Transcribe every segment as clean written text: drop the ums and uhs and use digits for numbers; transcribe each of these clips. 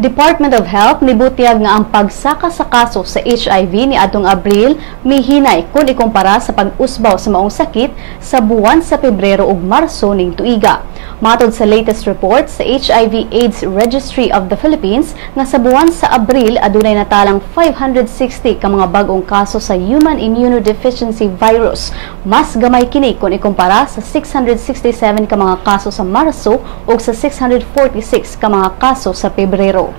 Department of Health nibutiyag nga ang pagsaka sa kaso sa HIV ni adtong Abril mihinay kung ikumpara sa pag-usbaw sa maong sakit sa buwan sa Pebrero ug Marso ning tuiga. Matod sa latest report sa HIV/AIDS Registry of the Philippines nga sa buwan sa Abril adunay natalang 560 ka mga bag-ong kaso sa human immunodeficiency virus. Mas gamay kini kung ikumpara sa 667 ka mga kaso sa Marso ug sa 646 ka mga kaso sa Pebrero.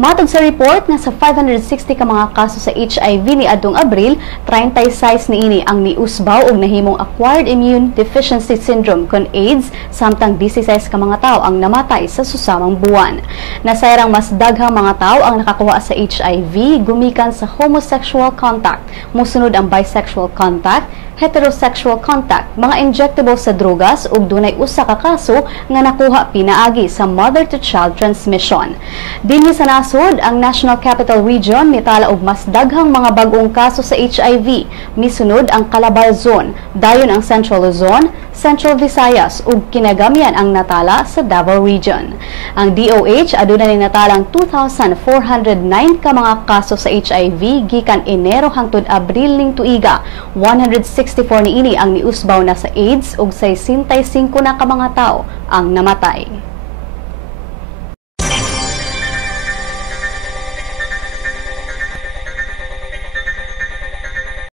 Matod sa report nga sa 560 ka mga kaso sa HIV ni adtong Abril, 36 niini ang niusbaw ug nahimong acquired immune deficiency syndrome kon AIDS, samtang 16 ka mga tao ang namatay sa susamang buwan. Nasayrang mas daghang mga tao ang nakakuha sa HIV gumikan sa homosexual contact, musunod ang bisexual contact, heterosexual contact, mga injectable sa drugas ug dunay usa ka kaso nga nakuha pinaagi sa mother-to-child transmission. Dinhi sa nasod, ang National Capital Region mitala og mas daghang mga bag-ong kaso sa HIV, misunod ang Calabar Zone, dayon ang Central Luzon, Central Visayas ug kinagamyan ang natala sa Davao Region. Ang DOH aduna ning natalang 2,409 ka mga kaso sa HIV gikan Enero hangtod Abril ning tuiga. 164 niini ang niusbaw na sa AIDS ug 65 na ka mga tao ang namatay.